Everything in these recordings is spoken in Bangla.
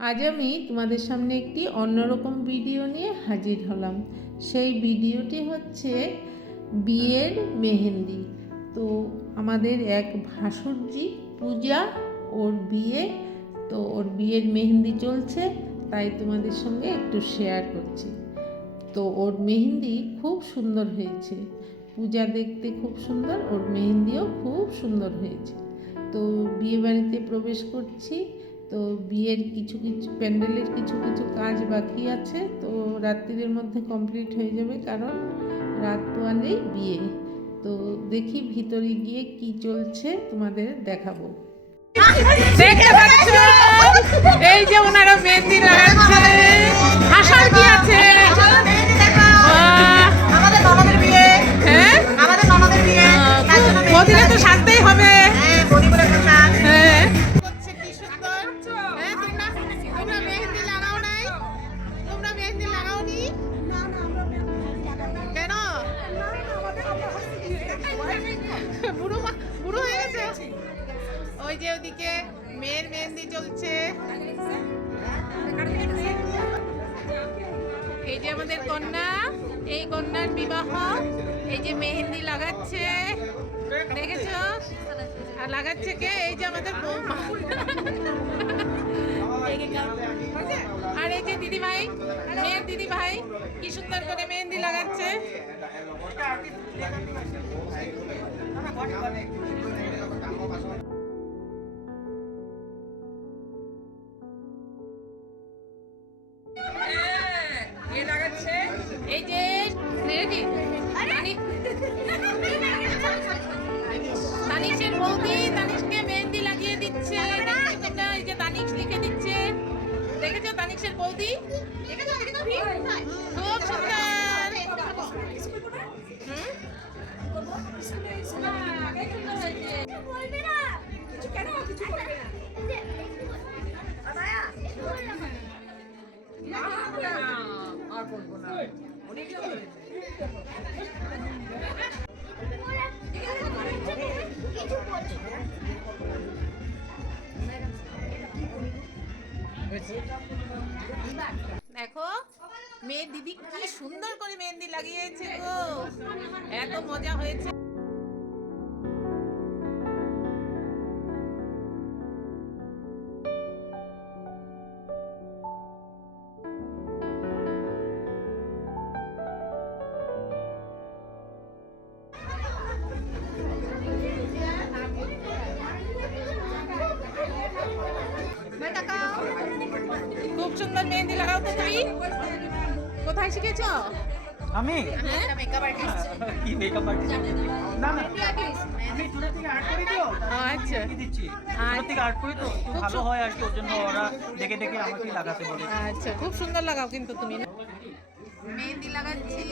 আজ আমি তোমাদের সামনে একটি অন্যরকম ভিডিও নিয়ে হাজির হলাম। সেই ভিডিওটি হচ্ছে বিয়ের মেহেন্দি। তো আমাদের এক ভাসুরজি পূজা, ওর বিয়ে, তো ওর বিয়ের মেহেন্দি চলছে, তাই তোমাদের সঙ্গে একটু শেয়ার করছি। তো ওর মেহেন্দি খুব সুন্দর হয়েছে। পূজা দেখতে খুব সুন্দর, ওর মেহেন্দিও খুব সুন্দর হয়েছে। তো বিয়ে বাড়িতে প্রবেশ করছি। তো বিয়ের কিছু কিছু, প্যান্ডেলের কিছু কিছু কাজ বাকি আছে, তো রাত্রির মধ্যে কমপ্লিট হয়ে যাবে কারণ রাত পোয়ালেই বিয়ে। তো দেখি ভিতরে গিয়ে কি চলছে, তোমাদের দেখাবো। দেখতে পাচ্ছ? এই যে ওনারা মেহেন্দি লাগাচ্ছে। আসার কি আছে? বুড়ো মা- বুড়ো হয়ে গেছে? ওই যে ওদিকে মেয়ের মেহেন্দি চলছে। এই যে আমাদের কন্যা, এই কন্যার বিবাহ, এই যে মেহেন্দি লাগাচ্ছে। দেখেছ? আর লাগাচ্ছে কে? এই যে আমাদের বৌমা। আর এই যে দিদি ভাই মেয়ের দিদি ভাই কি সুন্দর করে মেহেন্দি লাগাচ্ছে। এই দেখো মেয়ে দিদি কি সুন্দর করে মেহেন্দি লাগিয়েছে গো। এত মজা হয়েছে। কোথায় শিখেছো? আমি? হ্যাঁ? কি মেকআপ আর্টিস্ট না। না আমি দূরে থেকে আর্ট করি তো আচ্ছা। কি দিচ্ছি। দূরে থেকে আর্ট করি তো ভালো হয় আর কি জন্য ওরা দেখে দেখে আমাকেই লাগাতে বলে। আচ্ছা খুব সুন্দর লাগাও কিন্তু তুমি। মেহেন্দি লাগাচ্ছি।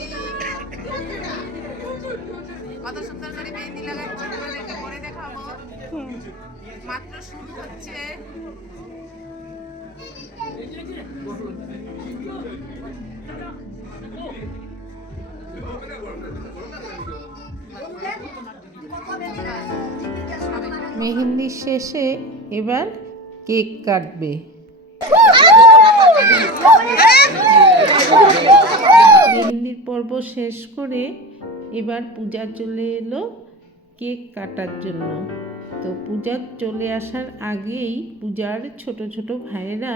কত সুন্দর করে মেহেন্দি লাগাচ্ছি তোমাদেরকে করে দেখাবো। মাত্র শুরু হচ্ছে। মেহেন্দির শেষে এবার কেক কাটবে। মেহেন্দির পর্ব শেষ করে এবার পূজা চলে এলো কেক কাটার জন্য। তো পূজা চলে আসার আগেই পূজার ছোট ছোট ভাইয়েরা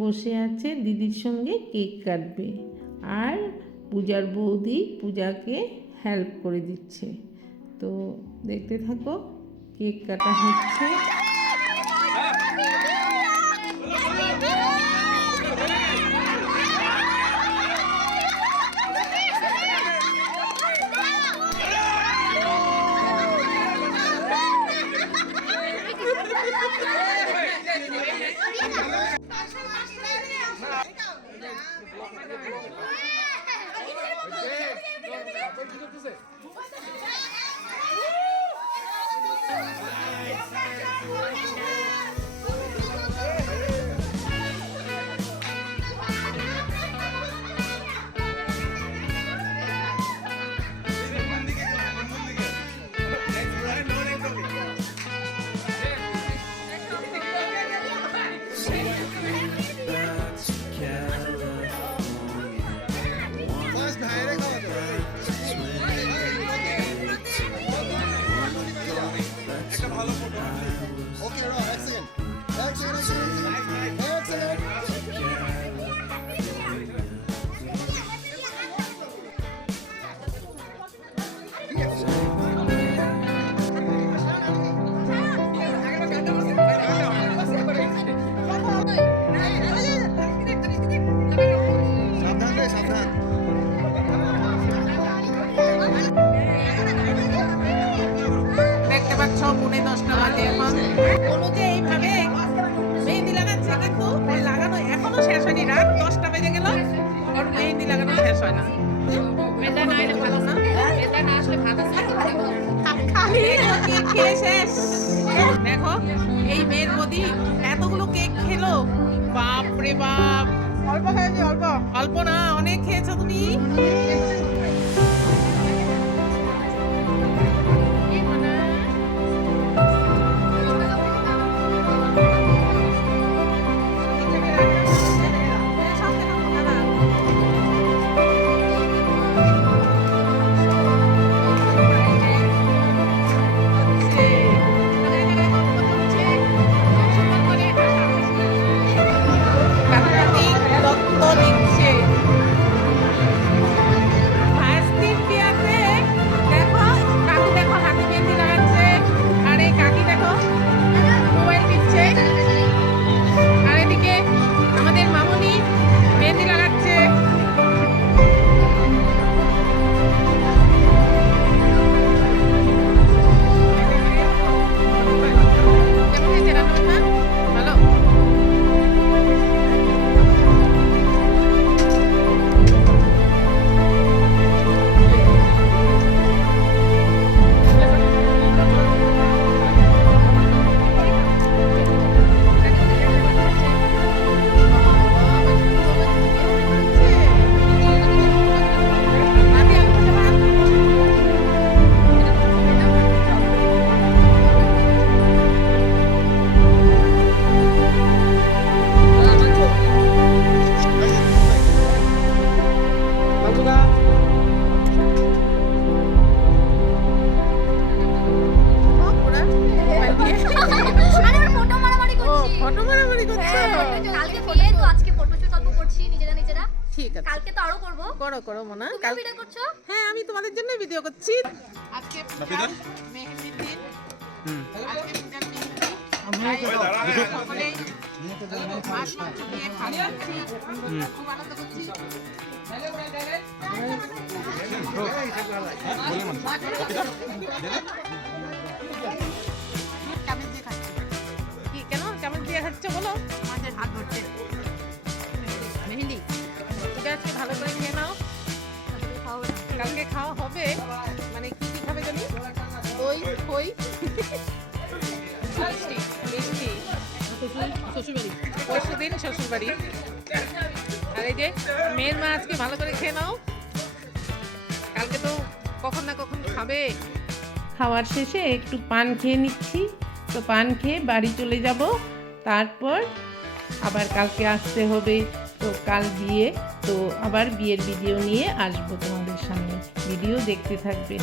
বসে আছে, দিদির সঙ্গে কেক কাটবে। আর পূজার বৌদি পূজাকে হেল্প করে দিচ্ছে। তো দেখতে থাকো কেক কাটা হচ্ছে। খেয়ে শেষ দেখো এই মেয়ের বদি এতগুলো কেক খেলো। বাপ রে বাপ। অল্প খেয়েছি অল্প। অল্প না অনেক খেয়েছো তুমি? ঠিক আছে। কালকে তো আরও করব। করো করো মনা। তুমি কাল ভিডিও করছ? হ্যাঁ আমি তোমাদের জন্য ভিডিও করছি। আজকে পূজার মেহেন্দির দিন। আজকে পূজার খাচ্ছি। খুব আনন্দ করছি। খই মিষ্টি মিষ্টি। শ্বশুরবাড়ি। পরশু দিন শ্বশুরবাড়ি। আর এই যে মেয়ের মা আজকে ভালো করে খেয়ে নাও। কালকে তো কখন না কখন খাবে। খাওয়ার শেষে একটু পান খেয়ে নিচ্ছি। তো পান খেয়ে বাড়ি চলে যাব। তারপর আবার কালকে আসতে হবে। তো কাল বিয়ে। তো আবার বিয়ের ভিডিও নিয়ে আসব তোমাদের সামনে। ভিডিও দেখতে থাকবে।